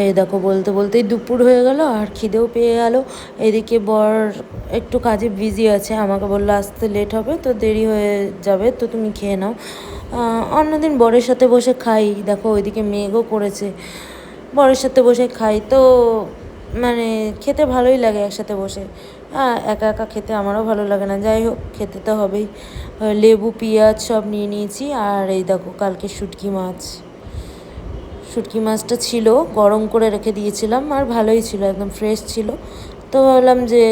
এই দেখো বলতে বলতেই দুপুর হয়ে গেল আর খিদেও পেয়ে গেল। এদিকে বর একটু কাজে বিজি আছে, আমাকে বললো আসতে লেট হবে তো দেরি হয়ে যাবে, তো তুমি খেয়ে নাও। অন্যদিন বরের সাথে বসে খাই, দেখো ওইদিকে মেঘও করেছে, বরের সাথে বসে খাই তো মানে খেতে ভালোই লাগে একসাথে বসে। একা একা খেতে আমারও ভালো লাগে না, যাই হোক খেতে তো হবেই। লেবু পেঁয়াজ সব নিয়ে নিয়েছি। আর এই দেখো কালকে শুটকি মাছটা ছিল, গরম করে রেখে দিয়েছিলাম আর ভালোই ছিল, একদম ফ্রেশ ছিল। তো ভাবলাম যে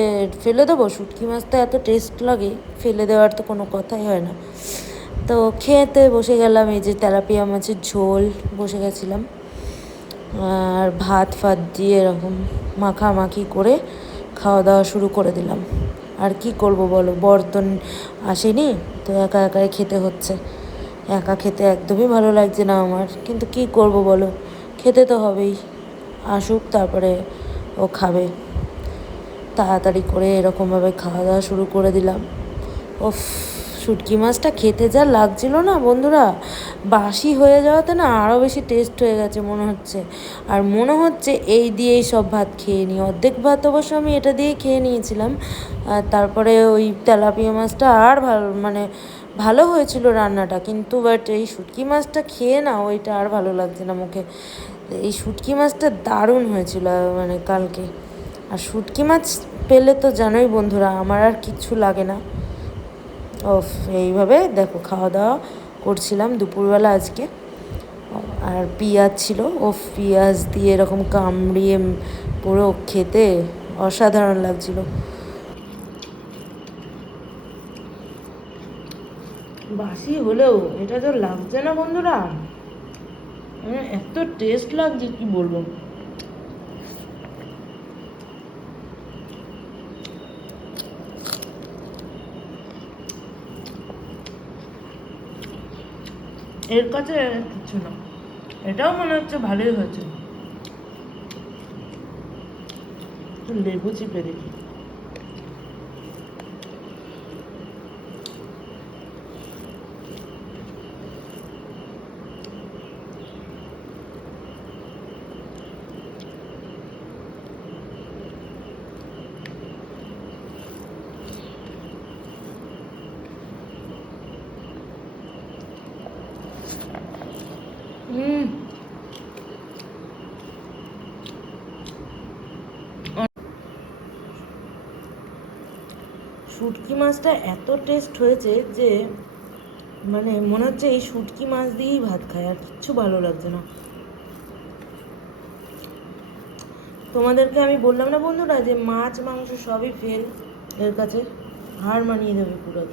ফেলে দেবো, শুটকি মাছটা এত টেস্ট লাগে, ফেলে দেওয়ার তো কোনো কথাই হয় না। তো খেতে বসে গেলাম, এই যে তেলাপিয়া মাছের ঝোল বসে গেছিলাম, আর ভাত ফাত দিয়ে এরকম মাখামাখি করে খাওয়া দাওয়া শুরু করে দিলাম। আর কি করব বলো, বর্তন আসেনি তো একা একাই খেতে হচ্ছে। একা খেতে একদমই ভালো লাগছে না আমার, কিন্তু কি করব বলো, খেতে তো হবেই। আসুক তারপরে ও খাবে। তাড়াতাড়ি করে এরকমভাবে খাওয়া দাওয়া শুরু করে দিলাম। ওফ, শুটকি মাছটা খেতে যা লাগছিল না বন্ধুরা, বাসি হয়ে যাওয়াতে না আরও বেশি টেস্ট হয়ে গেছে মনে হচ্ছে। আর মনে হচ্ছে এই দিয়েই সব ভাত খেয়ে নিই, অর্ধেক ভাত অবশ্য আমি এটা দিয়ে খেয়ে নিয়েছিলাম। আর তারপরে ওই তেলাপিয়া মাছটা আর ভালো হয়েছিল রান্নাটা, কিন্তু বাট এই শুটকি মাছটা খেয়ে না ওইটা আর ভালো লাগছে না মুখে। এই শুটকি মাছটা দারুণ হয়েছিল কালকে। আর শুটকি মাছ পেলে তো জানোই বন্ধুরা, আমার আর কিচ্ছু লাগে না। ওফ, এইভাবে দেখো খাওয়া দাওয়া করছিলাম দুপুরবেলা আজকে। আর পেঁয়াজ ছিল, পেঁয়াজ দিয়ে এরকম কামড়িয়ে পুরো খেতে অসাধারণ লাগছিল। বাসি হলেও এটা তো লাগছে না বন্ধুরা, এত টেস্ট লাগছে কি বলবো। এর কাছে কিছু না, এটাও মনে হচ্ছে ভালোই হয়েছে। লেবু চিপে দেখি। শুটকি মাছটা এত টেস্ট হয়েছে যে মনে হচ্ছে এই শুটকি মাছ দিয়েই ভাত খায়, আর কিচ্ছু ভালো লাগছে না। তোমাদেরকে আমি বললাম না বন্ধুরা যে মাছ মাংস সবই ফেল, এর কাছে হার মানিয়ে দেবে পুরো।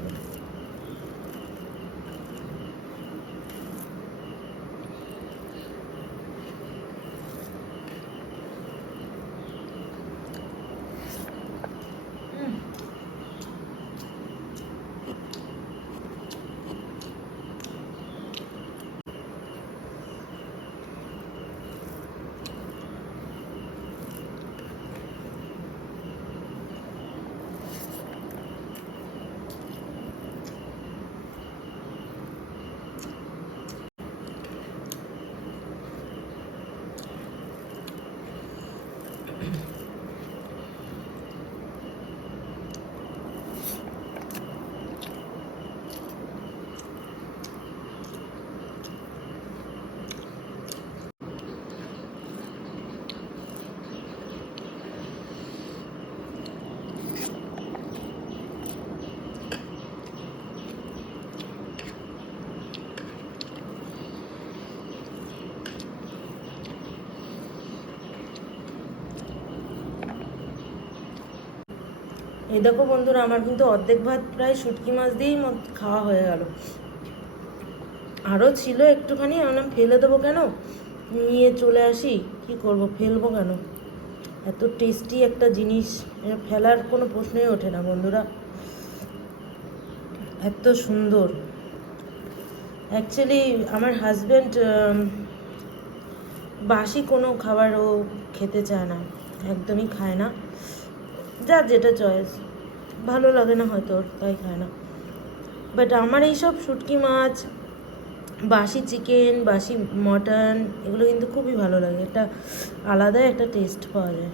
এই দেখো বন্ধুরা, আমার কিন্তু অর্ধেক ভাত প্রায় শুটকি মাছ দিয়েই খাওয়া হয়ে গেল। আরও ছিল একটুখানি, আমি ফেলে দেবো কেন, নিয়ে চলে আসি, কি করব, ফেলবো কেন। এত টেস্টি একটা জিনিস, ফেলার কোনো প্রশ্নই ওঠে না বন্ধুরা, এত সুন্দর। অ্যাকচুয়ালি আমার হাজব্যান্ড বাসি কোনো খাবার ও খেতে চায় না, একদমই খায় না, যার যেটা চয়েস, ভালো লাগে না হয়তো তাই খায় না। বাট আমার এইসব শুটকি মাছ, বাসি চিকেন, বাসি মটন, এগুলো কিন্তু খুবই ভালো লাগে, একটা আলাদা একটা টেস্ট পাওয়া যায়।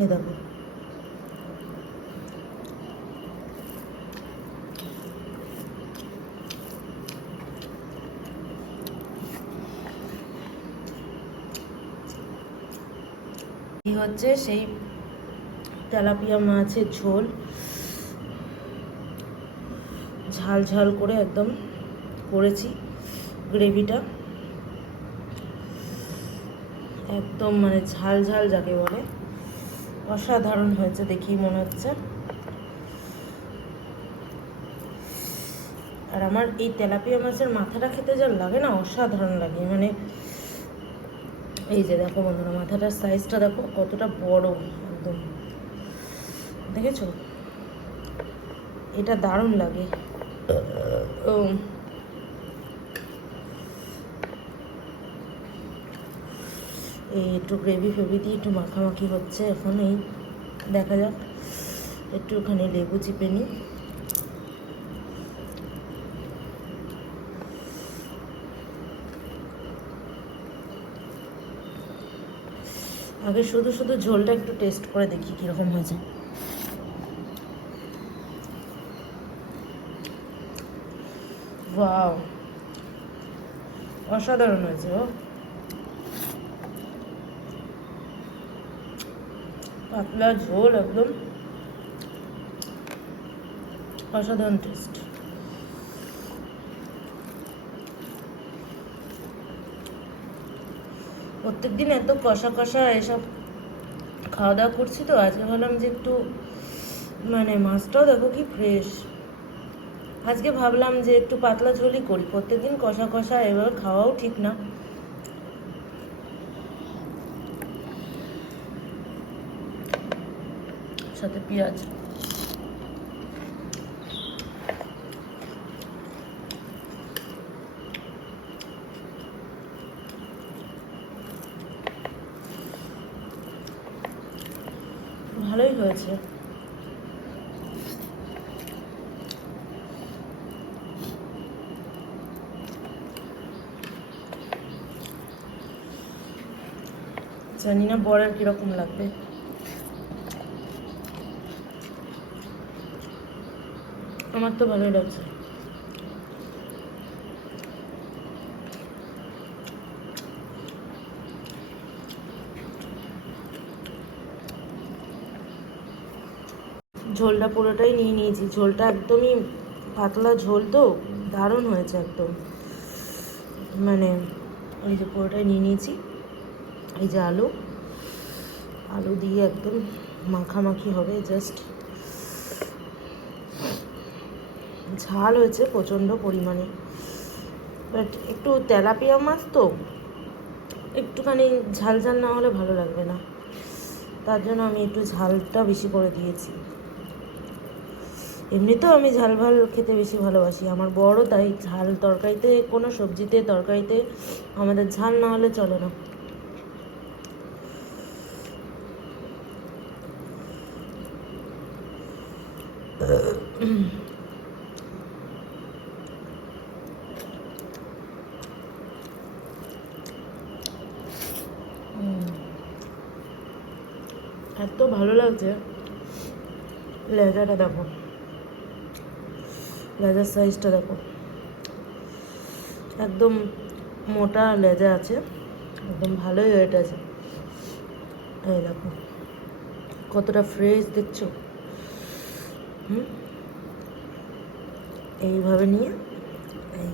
এই দেখো, এই হচ্ছে সেই তেলাপিয়া মাছের ঝোল, ঝাল ঝাল করে একদম করেছি গ্রেভিটা, একদম মানে ঝাল ঝাল যাকে বলে, অসাধারণ হয়েছে, দেখেই মনে হচ্ছে। আর আমার এই তেলাপিয়া মাছের মাথাটা খেতে যা লাগে না, অসাধারণ লাগে, মানে এই যে দেখো বন্ধুরা, মাথাটার সাইজটা দেখো কতটা বড়, একদম দেখেছো, এটা দারুণ লাগে। এই একটু গ্রেভি ফেভি দিয়ে একটু মাখামাখি হচ্ছে এখন, এই দেখা যাক, একটুখানি লেবু চিপে নিই। আগে শুধু শুধু ঝোলটা একটু টেস্ট করে দেখি কীরকম হয়েছে। ওয়াও, অসাধারণ হয়েছে। ও পাতলা ঝোল, একদম অসাধারণ টেস্ট। প্রত্যেকদিন এত কষা কষা এসব খাওয়া দাওয়া করছি, তো আজকে ভাবলাম যে একটু মানে মাছটাও দেখো কি ফ্রেশ, আজকে ভাবলাম যে একটু পাতলা ঝোলই করি, প্রত্যেকদিন কষা কষা এবার খাওয়াও ঠিক না। সাথে পেঁয়াজ, ভালোই হয়েছে। জানি না বড়ার কিরকম লাগবে। আমার তো ভালোই লাগছে। ঝোলটা পুরোটাই নিয়ে নিয়েছি, ঝোলটা একদমই পাতলা ঝোল, তো দারুণ হয়েছে একদম, মানে এই যে পুরোটাই নিয়ে নিয়েছি। এই যে আলু, আলু দিয়ে একদম মাখামাখি হবে, জাস্ট ঝাল হয়েছে প্রচণ্ড পরিমাণে, বাট একটু তেলাপিয়া মাছ তো একটুখানি ঝাল ঝাল না হলে ভালো লাগবে না, তার জন্য আমি একটু ঝালটা বেশি করে দিয়েছি। এমনিতেও আমি ঝাল ভাল খেতে বেশি ভালোবাসি, আমার বড় তাই ঝাল তরকারিতে, কোনো সবজিতে তরকারিতে আমাদের ঝাল না হলে চলে না। এত ভালো লাগছে, লেজাটা দেখো, লেজার সাইজটা দেখো, একদম মোটা লেজা আছে, একদম ভালোই ওয়েট আছে। এই দেখো কতটা ফ্রেশ দেখছো। এইভাবে নিয়ে এই